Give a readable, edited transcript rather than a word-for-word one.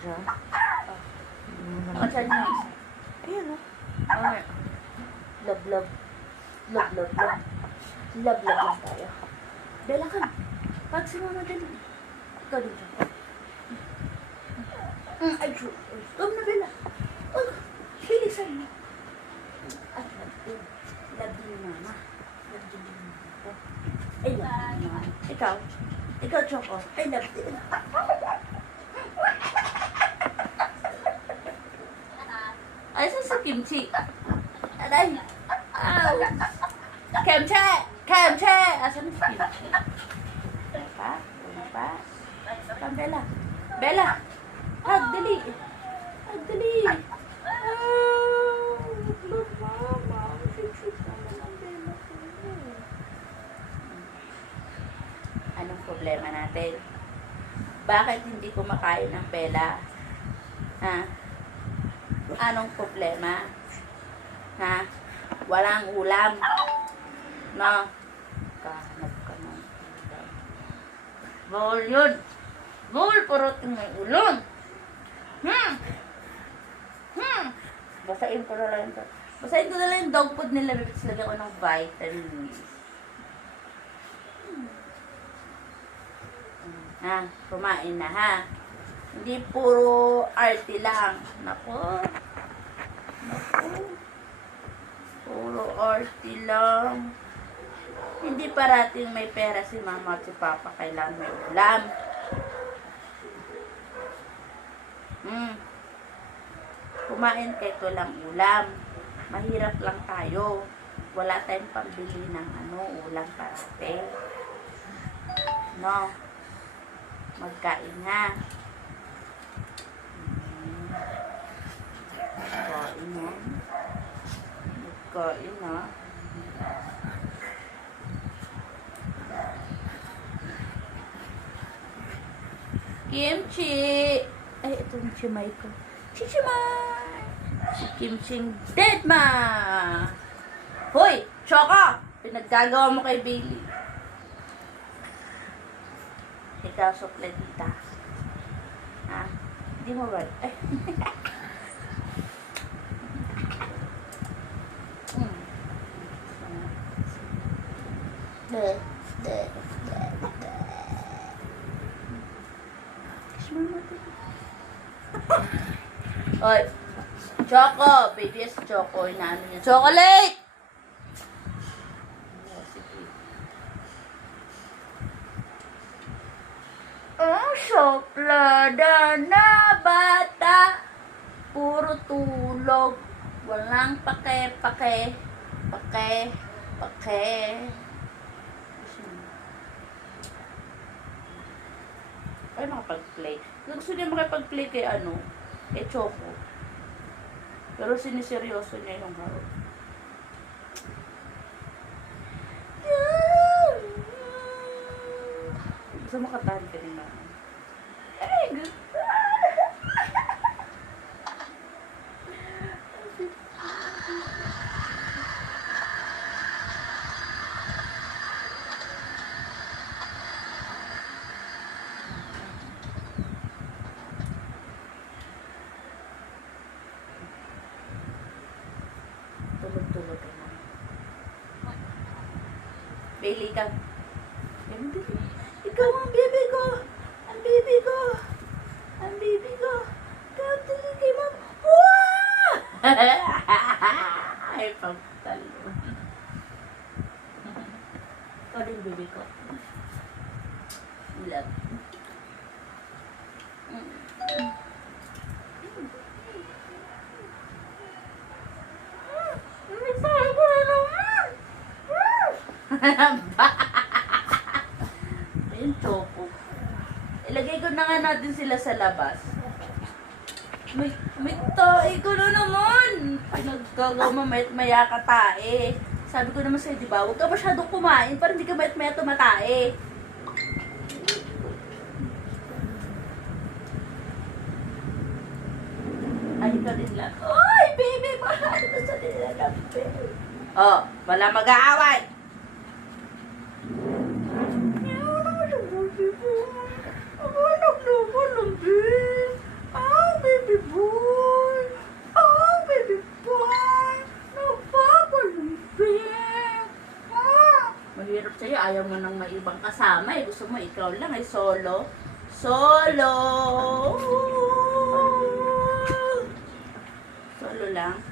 siya. Saan yung isa? Ayan o. Okay. Love, love. Love, love, love. Love, love lang tayo. Bella ka na. Pag si mama dali. Ikaw dito. Ay, huwag na Bella. Huwag. Bilisan mo. Ay, love you. Love you, mama. Love you, mama. Ay, love you, mama. Ikaw. Ikaw, Choco. I love you. Ay, saan sa kimchi? Aray! Ow! Kimchi! Kimchi! Asan si kimchi? Ano pa? Ano pa? Saan Bella? Bella! Hag, dali! Hag, dali! Mama! Shoot naman ang Bella ko. Anong problema natin? Bakit hindi kumakain ng Bella? Ha? Anong problema? Ha? Walang ulam. No? Kahanap ka ng ulam. Bawal yun. Bawal parating may ulam. Basahin ko na lang ito. Basahin ko na lang yung dog food nila. Bibits lagyan ko ng vitamins. Ha? Kumain na ha? Hindi puro arte lang. Naku. Naku. Puro arte lang. Hindi parating may pera si mama at si papa. Kailangan may ulam. Kumain kahit walang ulam. Mahirap lang tayo. Wala tayong pambili ng ulam parate. No? Magkain nga. Magkain nga. Magkain na. Kimchi! Ay, ito yung chimay ko. Chichimay! Si Kimching Deadma! Hoy! Choco! Pinaggagawa mo kay Bailey. Ikaw, supletita. Ha? Hindi mo ba? Ay. Oy, Choco, baby is Choco, inaano niya. Chocolate! Ang soplada na bata, puro tulog, walang pake. Ay, makapag-play. Gusto niya makapag-play kay kay Choco. Pero siniseryoso niya yung haro. Gusto makatahan ka ni mama. Ay, gusto. Tulog ka na. Bailey ka. Ikaw ang baby ko. Ang baby ko. Ang baby ko. Ikaw tuloy kay mom. Wow! Ay, pagtalo. Ikaw din baby ko. Love. Ayun, Choco. Ilagay ko na nga natin sila sa labas. May tae ko na naman. Pinagkagawa maya ka tae. Sabi ko naman sa'yo, di ba? Huwag ka masyadong kumain para hindi ka maya tumatae. Ay, ka din lang. Ay, baby! Mahal ko sa nila ng baby. Oh, wala mag-aaway. Anak naman ng baby. ayaw mo nang may ibang kasama eh. Gusto mo ikaw lang ay solo. Solo! Solo lang.